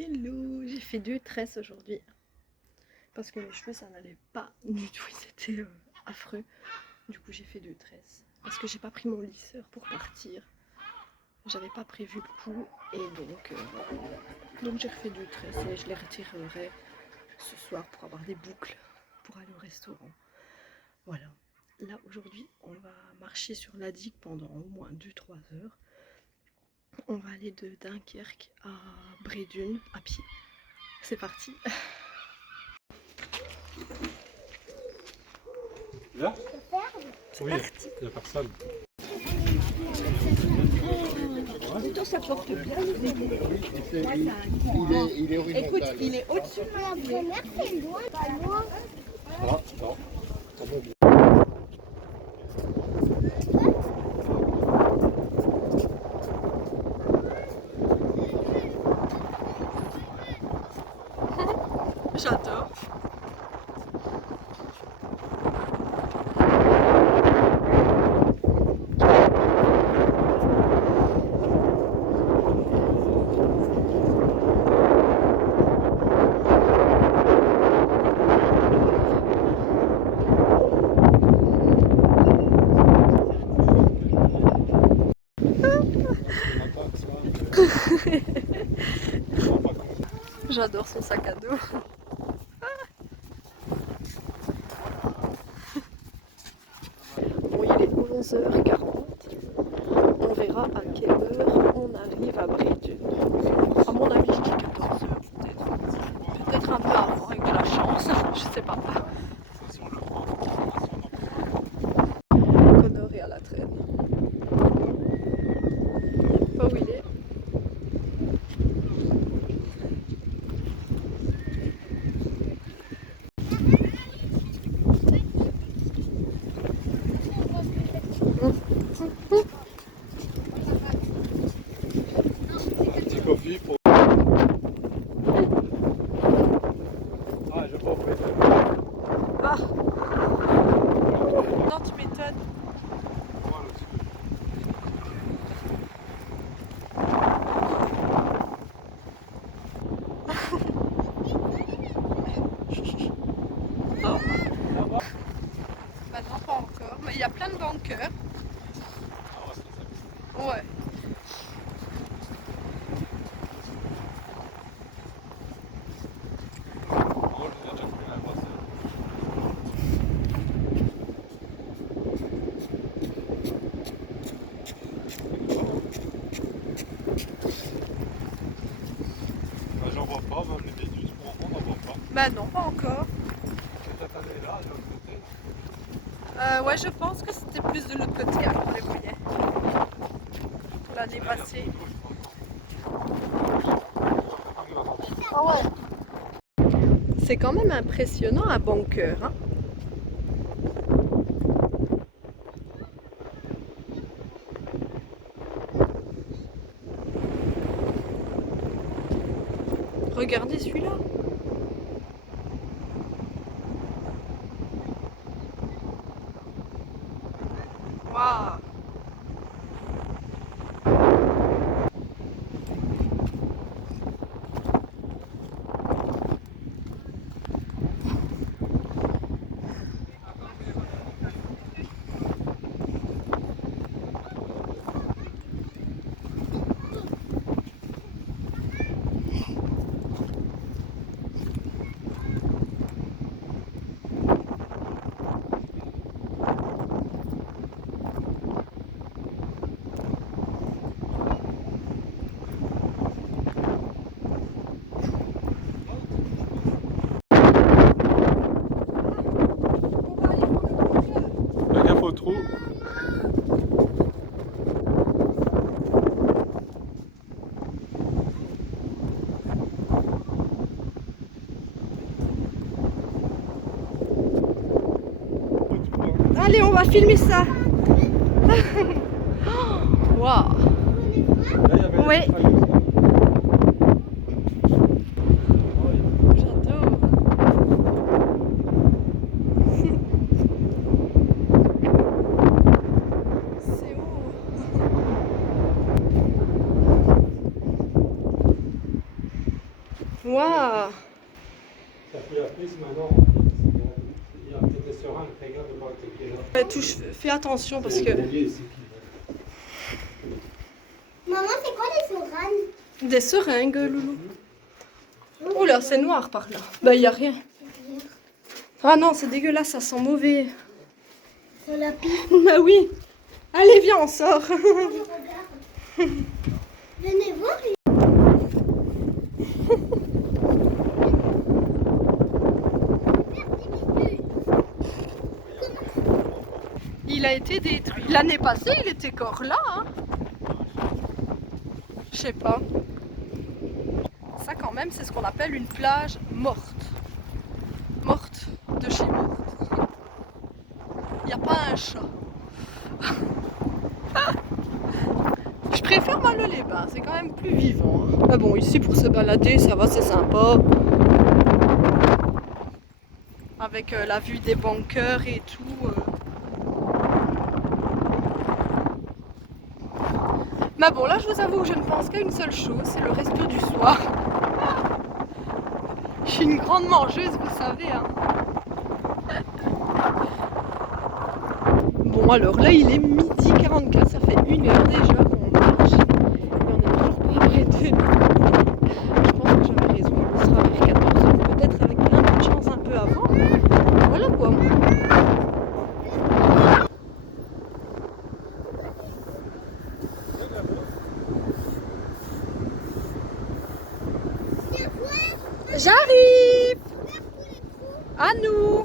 Hello, j'ai fait 2 tresses aujourd'hui parce que mes cheveux ça n'allait pas du tout, ils étaient affreux. Du coup j'ai fait 2 tresses parce que j'ai pas pris mon lisseur pour partir. J'avais pas prévu le coup et donc j'ai refait 2 tresses et je les retirerai ce soir pour avoir des boucles pour aller au restaurant. Voilà. Là aujourd'hui on va marcher sur la digue pendant au moins 2-3 heures. On va aller de Dunkerque à Brédune à pied. C'est parti. Là C'est oui, parti. il n'y a personne. Plutôt ça porte bien. Il est horizontal. Écoute, il est au-dessus de La première, c'est loin, pas loin. Ah, non. J'adore. J'adore son sac à dos. Bon, il est 11h40. On verra à quelle heure on arrive à Brédune. À mon avis, je dis 14h peut-être. Peut-être un peu avant avec de la chance. Je sais pas. Connor est à la traîne. Pas où il est. Un petit coffee pour... Ah, je vois, oui. Ah. Non, tu m'étonnes. Oh. Bah non, pas encore. Mais il y a plein de bunkers. Ouais. J'en vois pas, même les bêtises pour enfants, n'en vois pas. Bah non, pas encore. Peut-être aller là, de l'autre côté. Ouais, je pense que c'était plus de l'autre côté avant on les voyait. L'année passée. Ah ouais. C'est quand même impressionnant un bunker, hein. Regardez celui-là. Waouh. Fais gaffe au trou. Allez, on va filmer ça. Waouh. Là, il y avait Oui. les falaises. J'adore. C'est haut. Waouh! Ça fait la prise maintenant. Il y a peut-être des seringues, regarde de voir tes pieds là. Touche, fais attention parce C'est que. le grenier ici Maman, c'est quoi les seringues? Des seringues, Loulou. Oh là, c'est noir par là. Bah, y a rien. Ah non, c'est dégueulasse, ça sent mauvais. Sur la piste. Bah oui. Allez, viens, on sort. Venez voir. Il a été détruit. L'année passée, il était encore là. Hein. Je sais pas. Ça, quand même, c'est ce qu'on appelle une plage morte. Morte de chez morte. Il n'y a pas un chat. Je préfère Malo-les-Bains, c'est quand même plus vivant. Hein. Mais bon, ici, pour se balader, ça va, c'est sympa. Avec la vue des bunkers et tout. Mais bon, là, je vous avoue que je ne pense qu'à une seule chose, c'est le resto du soir. Je suis une grande mangeuse, vous savez. Hein. Bon, alors là, il est midi 44, ça fait 1h déjà qu'on marche. Mais on n'est toujours pas arrêté. Je pense que j'avais raison, on sera vers 14h, peut-être avec un peu de chance un peu avant. Voilà quoi. J'arrive! À nous!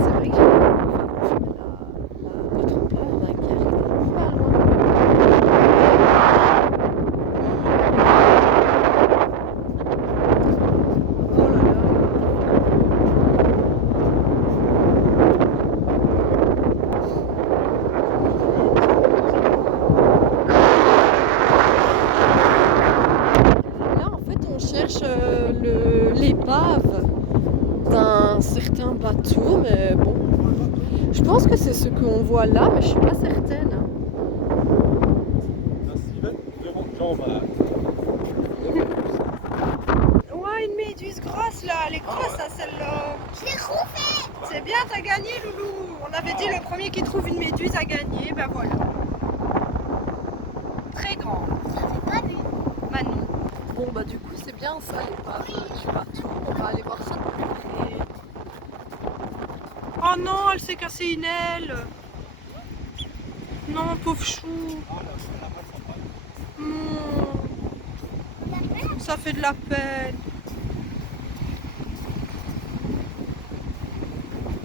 C'est vrai que j'ai notre peur d'un qui arrive pas loin. Oh là là! Là, en fait, on cherche l'épave d'un certain bateau, mais bon, je pense que c'est ce qu'on voit là, mais je suis pas certaine. Hein. Là, Steven, devant le jambe. Ouais, une méduse grosse là, elle est grosse à celle-là. Je l'ai trouvé. C'est bien, t'as gagné, Loulou. On avait dit le premier qui trouve une méduse a gagné, ben voilà. Très grand. J'avais pas vu. Manon. Bon, bah du coup, c'est bien ça, l'épave du bateau. On va aller voir ça de plus près. Oh non, elle s'est cassée une aile. Non, pauvre chou. Non, ça fait de la peine.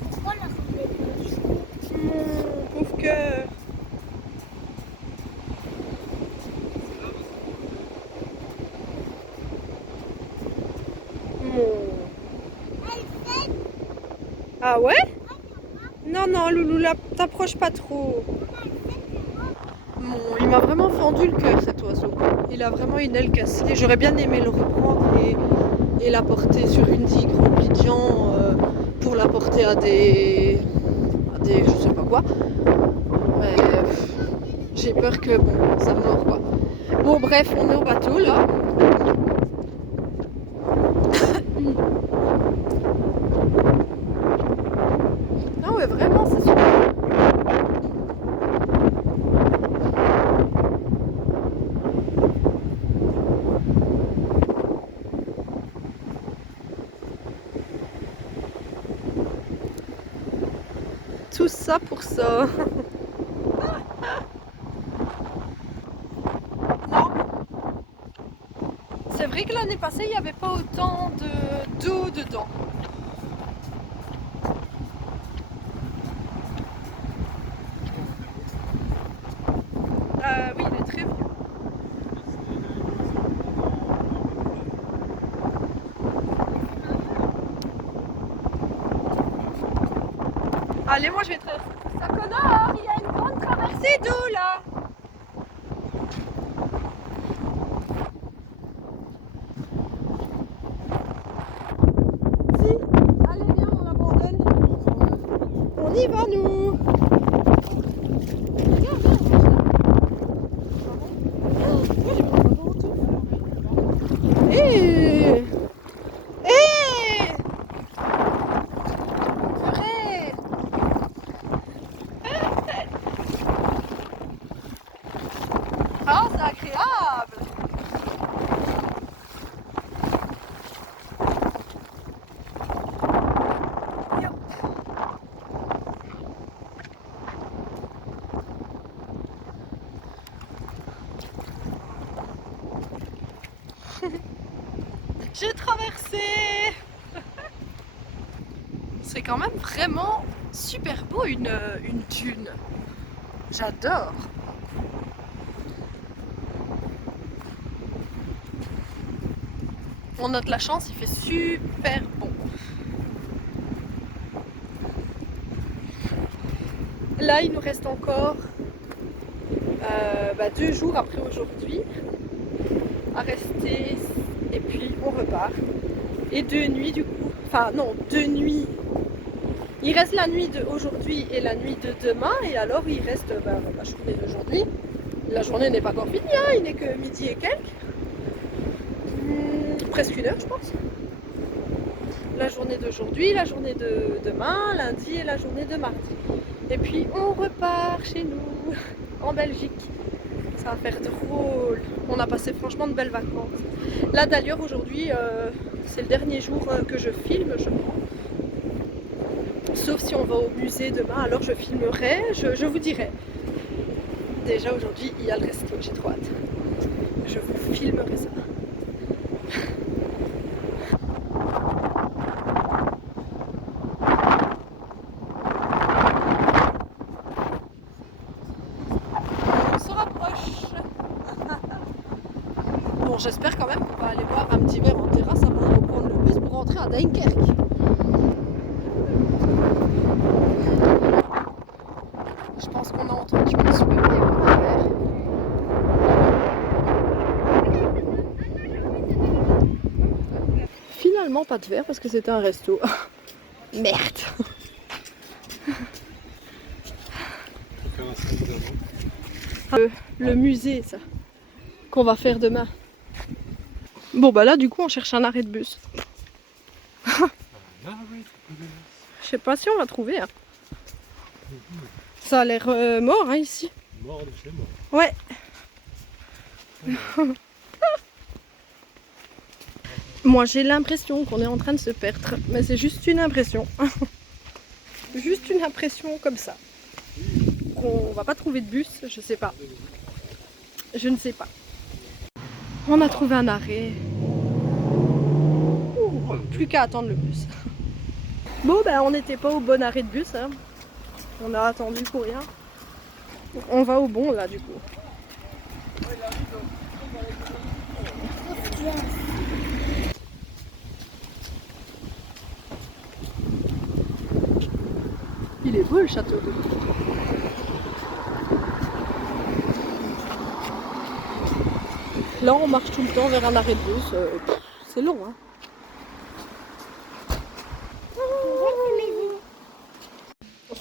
Pourquoi la roulette? Non, pauvre cœur. Ah ouais? Non, non, Loulou, t'approches pas trop. Bon, il m'a vraiment fendu le cœur cet oiseau. Il a vraiment une aile cassée. J'aurais bien aimé le reprendre et la porter sur une digue remplie de gens pour la porter à des je sais pas quoi. Mais j'ai peur que bon, ça meurt quoi. Bon bref, on est au bateau là. Ah ouais, vraiment, c'est super. Tout ça pour ça. Non. C'est vrai que l'année passée, il n'y avait pas autant d'eau dedans. Oui, il est très vieux. Allez, moi je vais traverser ça, connard. Il y a une grande traversée d'eau là. On y va nous. Hé! Hé! Purée! Ah, c'est agréable! J'ai traversé. C'est quand même vraiment super beau une dune. J'adore. On a de la chance, il fait super bon. Là, il nous reste encore 2 jours après aujourd'hui à rester et puis on repart. Et 2 nuits du coup, enfin non, 2 nuits. Il reste la nuit d'aujourd'hui et la nuit de demain et alors il reste la journée d'aujourd'hui. La journée n'est pas encore finie, hein, il n'est que midi et quelques. Presque 1 heure je pense. La journée d'aujourd'hui, la journée de demain, lundi et la journée de mardi. Et puis on repart chez nous, en Belgique. Ça va faire drôle. On a passé franchement de belles vacances. Là d'ailleurs aujourd'hui, c'est le dernier jour que je filme, je crois. Sauf si on va au musée demain, alors je filmerai, je vous dirai. Déjà aujourd'hui, il y a le resto, j'ai trop hâte. Je vous filmerai ça. Bon, j'espère quand même qu'on va aller boire un petit verre en terrasse avant de reprendre le bus pour rentrer à Dunkerque. Je pense qu'on a entendu un souhait et on va faire. Finalement, pas de verre parce que c'était un resto. Merde. Le musée, ça, qu'on va faire demain. Bon bah là du coup on cherche un arrêt de bus. Je sais pas si on va trouver. Hein. Ça a l'air mort hein, ici. Mort de chez moi. Ouais. Moi j'ai l'impression qu'on est en train de se perdre, mais c'est juste une impression. Juste une impression comme ça. Qu'on va pas trouver de bus, je sais pas. Je ne sais pas. On a trouvé un arrêt. Ouh, plus qu'à attendre le bus. Bon ben on n'était pas au bon arrêt de bus. Hein. On a attendu pour rien. On va au bon là du coup. Il est beau le château de l'eau. Là on marche tout le temps vers un arrêt de bus. C'est long hein.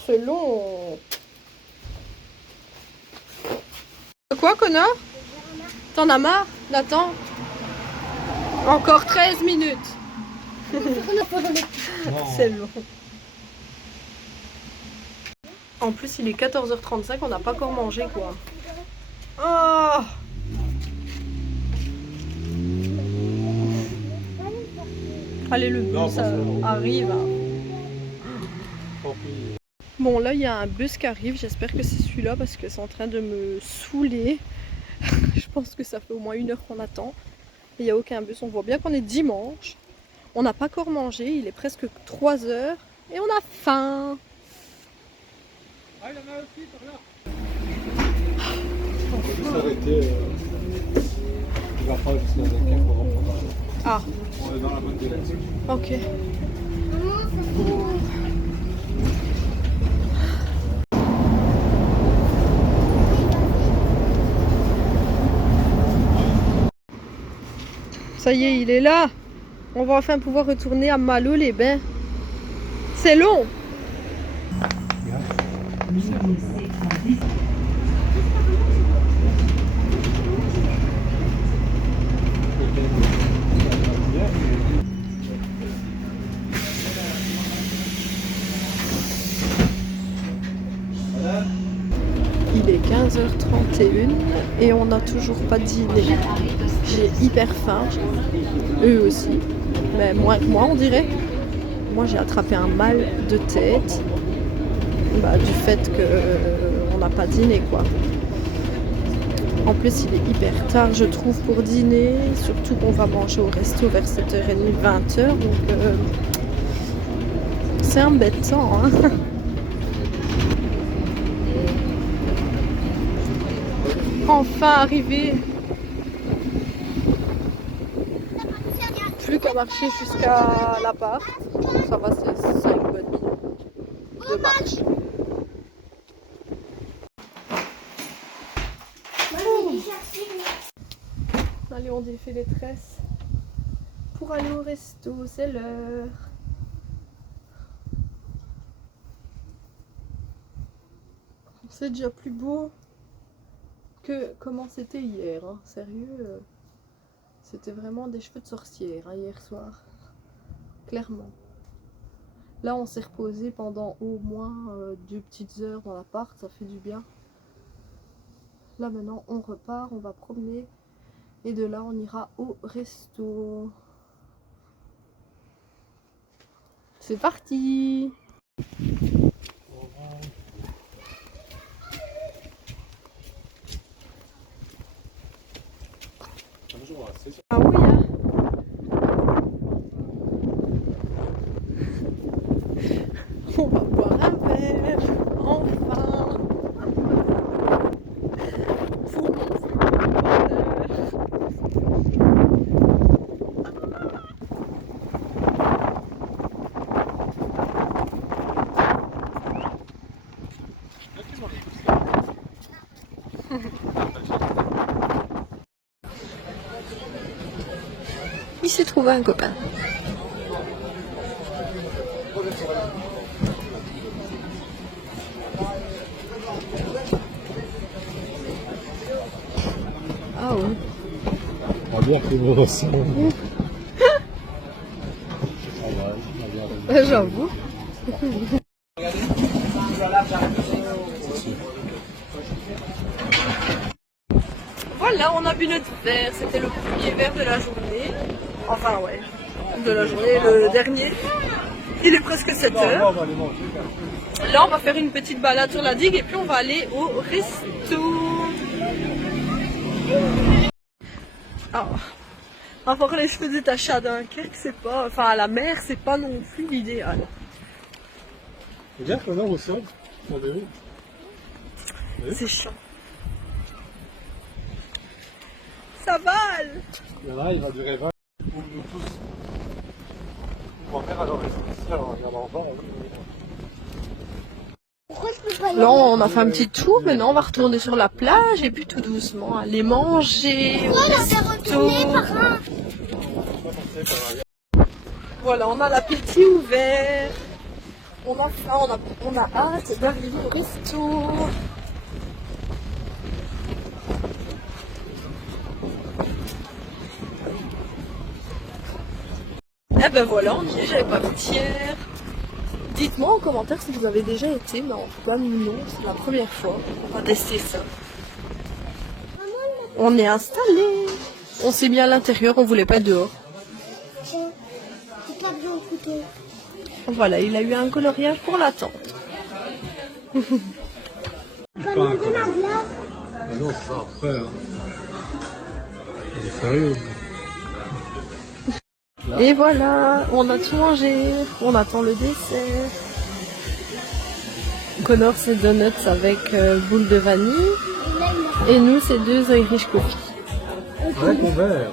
C'est long. Quoi Connor? T'en as marre? Nathan? Encore 13 minutes. C'est long. En plus il est 14h35, on n'a pas encore mangé quoi. Oh! Allez le bus arrive. Bon là il y a un bus qui arrive, j'espère que c'est celui-là parce que c'est en train de me saouler. Je pense que ça fait au moins 1 heure qu'on attend. Il n'y a aucun bus, on voit bien qu'on est dimanche. On n'a pas encore mangé, il est presque 3 h et on a faim. Ah il y en a aussi par là. On peut juste arrêter. Il va pas jusqu'à Dunkerque pour reprendre. Ah. On est dans la bonne direction. Ok. Ça y est, il est là. On va enfin pouvoir retourner à Malo les Bains. C'est long. Mais Il est 15h31 et on n'a toujours pas dîné. J'ai hyper faim, eux aussi, mais moins que moi on dirait. Moi j'ai attrapé un mal de tête du fait qu'on n'a pas dîné quoi. En plus il est hyper tard je trouve pour dîner, surtout qu'on va manger au resto vers 7h30, 20h, donc c'est embêtant hein. Enfin arrivé. Plus qu'à marcher jusqu'à l'appart. Ça va, c'est 5 bonnes minutes de marche. Allez, on défait les tresses pour aller au resto, c'est l'heure. C'est déjà plus beau que comment c'était hier, hein. Sérieux, c'était vraiment des cheveux de sorcière hein, hier soir, clairement. Là on s'est reposé pendant au moins 2 petites heures dans l'appart, ça fait du bien. Là maintenant on repart, on va promener et de là on ira au resto. C'est parti! Ah oui hein. On va boire un verre, enfin. Pour mon bonheur. Il s'est trouvé un copain. Ah ouais. On va bien vivre ensemble. J'avoue. Voilà, on a bu notre verre. C'était le premier verre de la journée. Enfin ouais, de la journée, le dernier. Il est presque 7 heures. Là, on va faire une petite balade sur la digue et puis on va aller au resto. Ah, avoir les cheveux détachés à Dunkerque, c'est pas... Enfin, à la mer, c'est pas non plus l'idéal. Regarde maintenant au sol. C'est chiant. Ça va. Il y en a, il va durer 20. Pour nous tous. On va faire alors ici, alors regarde en bas. Pourquoi je peux pas y Là, aller? on a fait un petit tour, maintenant on va retourner sur la plage et puis tout doucement aller manger au On va resto. retourner par un. Voilà, on a l'appétit ouvert. On a faim, on a hâte d'arriver au resto. Eh ben voilà, on y est, j'avais pas vu hier. Dites-moi en commentaire si vous avez déjà été, mais en tout cas nous non, c'est la première fois. On va tester ça. On est installé. On s'est mis à l'intérieur, on voulait pas être dehors. Tiens, j'ai pas besoin de couteau. Voilà, il a eu un coloriage pour la tente. Pas nous de la glace. Ah non, c'est ça après. Hein. Il est sérieux. Et voilà, on a tout mangé, on attend le dessert. Connor c'est donuts avec boule de vanille et nous c'est 2 Irish coffee. Avec mon verre.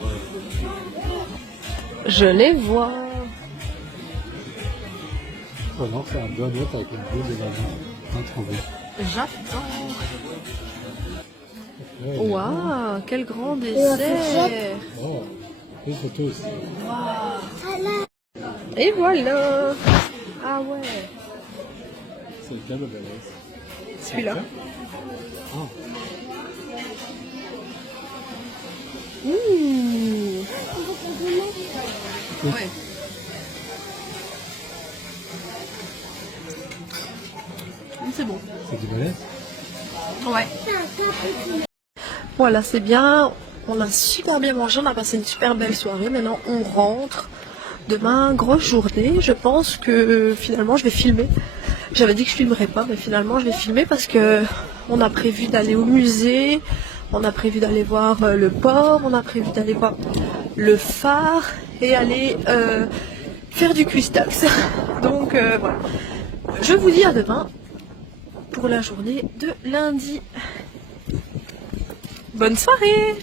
Je les vois. Oh non, c'est un donut avec une boule de vanille. Pas trouvé. J'attends. Ouais, Waouh, quel grand dessert. oh, une photo aussi. Et voilà. Ah ouais. C'est lequel le balèze? celui-là. Ah. Mmh. Ouais. C'est bon. C'est du balai. Ouais. Voilà, c'est bien. On a super bien mangé, on a passé une super belle soirée. Maintenant, on rentre. Demain, grosse journée. Je pense que finalement, je vais filmer. J'avais dit que je filmerais pas, mais finalement, je vais filmer parce que on a prévu d'aller au musée. On a prévu d'aller voir le port. On a prévu d'aller voir le phare et aller faire du cuistax. Donc, voilà. Je vous dis à demain pour la journée de lundi. Bonne soirée!